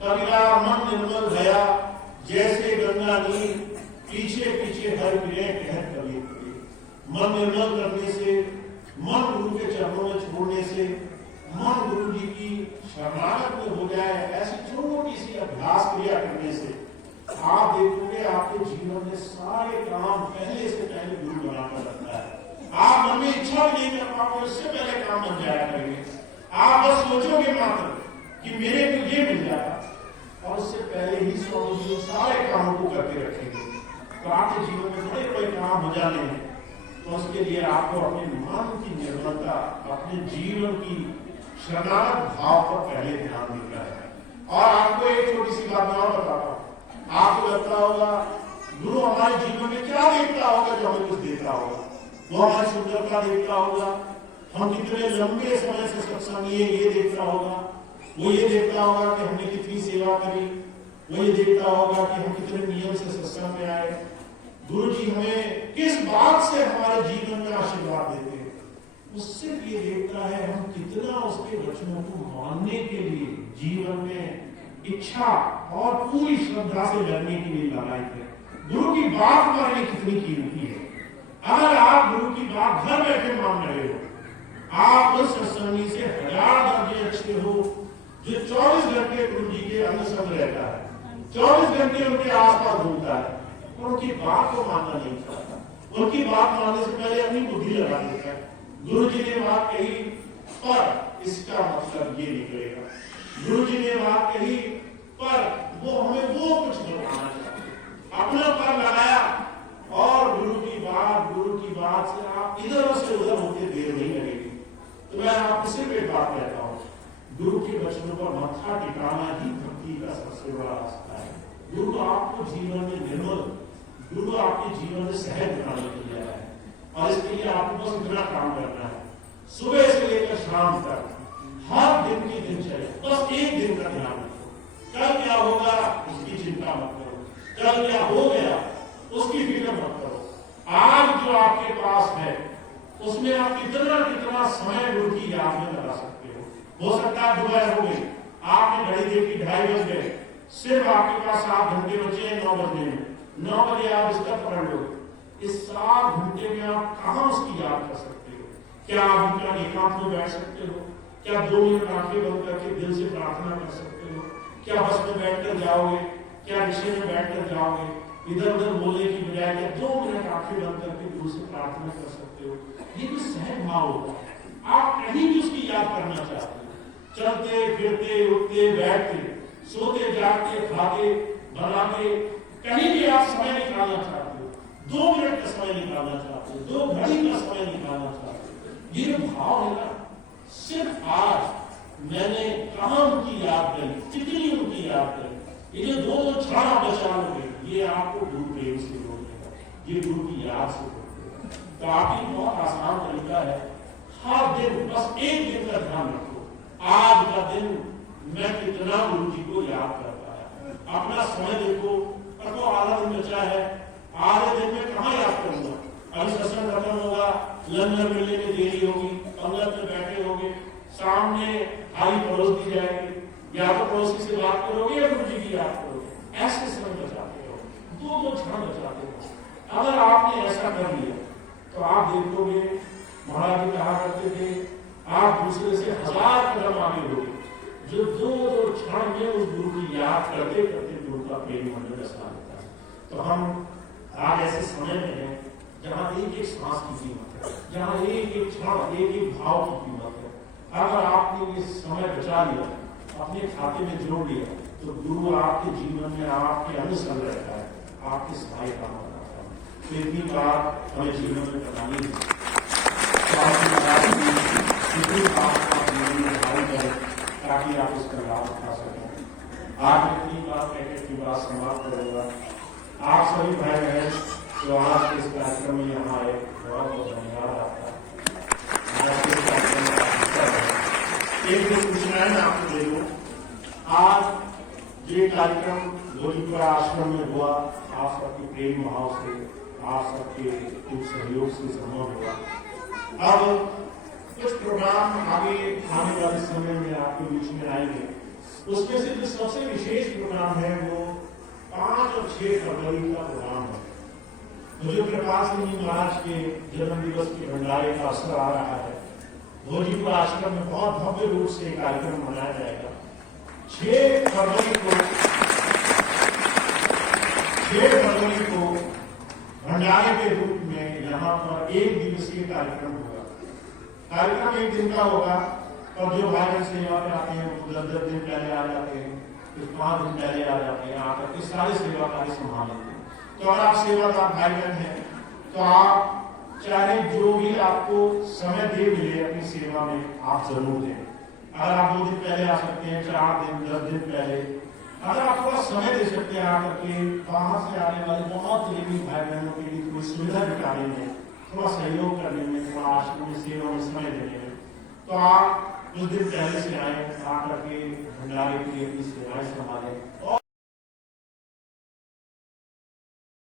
कबीरा मन निर्मल भया, जैसे गंगा नीर, पीछे पीछे हर गिरे कहत कबीर कबीर। मन निर्मल करने से, मन गुरु के चरणों में छोड़ने से, मन गुरु जी की शरणागत में हो जाए, ऐसी छोटी सी अभ्यास क्रिया करने से आप देखोगे आपके जीवन में सारे काम पहले से पहले गुरु बनाकर रखता है। आप मन में इच्छा भी नहीं कर पाओगे, उससे पहले काम बन जाया करेंगे। आप बस सोचोगे मात्र कि मेरे को ये मिल जाएगा, और उससे पहले ही स्वामी सारे कामों को करके रखेंगे। तो आपके जीवन में बड़े बड़े काम हो जाने हैं, तो उसके लिए आपको अपने मन की निर्मलता, अपने जीवन की शरणागत भाव पर पहले ध्यान देना है। और आपको एक छोटी सी बात मैं और बताता हूँ। आपको लगता होगा गुरु हमारे जीवन में क्या देखता होगा जो हमें कुछ देता होगा, वो हमारी सुंदरता देखता होगा, हम कितने लंबे समय से सत्संगी है ये देखता होगा, वो ये देखता होगा कि हमने कितनी सेवा करी, वो ये देखता होगा कि हम कितने नियम से सत्संग में आए। गुरु जी हमें किस बात से हमारे जीवन में आशीर्वाद देते हैं, उससे ये देखता है हम कितना उसके वचनों को मानने के लिए जीवन में इच्छा और पूरी श्रद्धा से लड़ने के लिए लगाई है। गुरु की बात हमारे लिए कितनी कीमती है। अगर आप गुरु की बात घर बैठे मान रहे हो, आप उस सत्संगी से 1000 दर्जे अच्छे हो जो 24 घंटे गुरु जी के अंग संग रहता है, 24 घंटे उनके आसपास घूमता है, और उनकी बात को मानना नहीं चाहता। उनकी बात मानने से पहले अपनी बुद्धि लगा देता है। गुरु जी ने बात कही पर इसका मतलब ये निकलेगा, गुरु जी ने बात कही पर वो हमें वो कुछ बताना चाहते, अपना पर लगाया, और गुरु की बात से आप इधर से उधर होते देर नहीं लगेगी। तो मैं आपको सिर्फ एक बात कहता हूँ, गुरु के वचनों पर मत्था टिकाना ही भक्ति का सबसे बड़ा रास्ता है। गुरु आपको जीवन में निर्मल, गुरु आपके जीवन में सहज बनाने के लिए आया है, और इसके लिए आपको बस इतना काम करना है। सुबह से लेकर शाम तक हर दिन की दिनचर्या, बस एक दिन का ध्यान रखो। कल क्या होगा उसकी चिंता मत करो, कल क्या हो गया उसकी फिक्र मत करो। आज जो आपके पास है उसमें आप कितना समय गुरु की याद में लगा सकते हो सकता है दोपहर हो गई, आपने घड़ी देखी 2:30 बज गए, सिर्फ आपके पास 7 घंटे बचे हैं 9 बजने में, 9 बजे आप बिस्तर पकड़ लो। इस 7 घंटे में आप कहां उसकी याद कर सकते हो? क्या आप उनका एकांत में बैठ सकते हो? क्या 2 मिनट आंखें बंद करके दिल से प्रार्थना कर सकते हो? क्या बस में बैठकर जाओगे? क्या रिक्शे में बैठकर जाओगे? इधर उधर बोलने की बजाय क्या 2 मिनट आंखें बंद करके गुरु से प्रार्थना कर सकते हो? ये भी सहज भाव होता है। आप कहीं भी उसकी याद करना चाहते हो, चलते फिरते उठते बैठते सोते जागते खाते बनाते, कहीं भी आप समय निकालना चाहते हो, 2 मिनट का समय निकालना चाहते हो, 2 घड़ी का समय निकालना चाहते हो, ये भाव है ना। सिर्फ आज मैंने कहां उनकी याद करी, कितनी उनकी याद करी, ये जो 2 क्षण बचा लोगे ये आपको गुरु प्रेम से जोड़ेगा, ये गुरु की याद से जोड़ेगा। तो आपकी बहुत आसान तरीका है, हर दिन बस एक दिन का ध्यान रखो, आज का दिन मैं कितना गुरु जी को याद कर पाया। अपना समय देखो, रखो आधा दिन बचा है, आधे दिन में कहाँ याद करूंगा? अभी सत्संग खत्म होगा, लंगर मिलने में देरी होगी, पंगत में बैठे होगे, सामने थाली परोस दी जाएगी, या तो पड़ोसी से बात करोगे या गुरु जी की याद करोगे। ऐसे समय बचाते हो, 2 क्षण बचाते हो। अगर आपने ऐसा कर लिया तो आप देखोगे, महाराज जी कहा करते थे, आप दूसरे से 1000 कदम आगे होगे जो 2 क्षण में उस गुरु की याद करते करते गुरु का प्रेम होने का स्थान होता है। तो हम आज ऐसे समय में हैं जहाँ एक एक सांस की कीमत है, जहाँ एक एक क्षण एक एक भाव की कीमत है। अगर आपने ये समय बचा लिया, अपने खाते में जोड़ लिया, तो गुरु आपके जीवन में आपके अंग संग रहता है, आपके सहाय काम बनाता है। तो इतनी बात हमें जीवन में बतानी है, ताकि आप इसका लाभ उठा सकें। आज इतनी बात कहकर की बात समाप्त करूंगा। आप सभी भाई बहन जो आज के इस कार्यक्रम में यहाँ आए, बहुत बहुत धन्यवाद आपका। एक दिन पूछना है मैं आपको दे दूं, आज ये कार्यक्रम गोलीपुरा आश्रम में हुआ, आप सबके प्रेम भाव से, आप सबके कुछ सहयोग से संभव हुआ। अब कुछ प्रोग्राम आगे आने वाले समय में आपके बीच में आएंगे, उसमें से जो सबसे विशेष प्रोग्राम है वो 5 और 6 फरवरी का प्रोग्राम है। मुझे कृपाल सिंह जी महाराज के जन्म दिवस के भंडारे का अवसर आ रहा है। भोजीपुर आश्रम में बहुत भव्य रूप से कार्यक्रम मनाया जाएगा। 6 फरवरी को भंडारे के रूप में यहाँ पर 1 दिवसीय कार्यक्रम होगा। कार्यक्रम 1 दिन का होगा और जो भाई बहन सेवा में आते हैं वो 10 दिन पहले आ जाते हैं, फिर 5 दिन पहले आ जाते हैं, आकर के सारे सेवा कार्य संभालेंगे। तो अगर आप सेवादार भाई बहन हैं तो आप चाहे जो भी आपको समय दे मिले अपनी सेवा में आप जरूर दें। अगर आप 2 दिन पहले आ सकते हैं, 4 दिन 10 दिन पहले, अगर आप थोड़ा समय दे सकते हैं आकर के बाहर से आने वाले बहुत गरीबी भाई बहनों के लिए थोड़ी सुविधा जुटाने में, थोड़ा सहयोग करने में, थोड़ा आश्रम में सेवा में समय देने में, तो आप कुछ दिन पहले से आए, आकर के भंडारे की अपनी सेवाएं संभालें।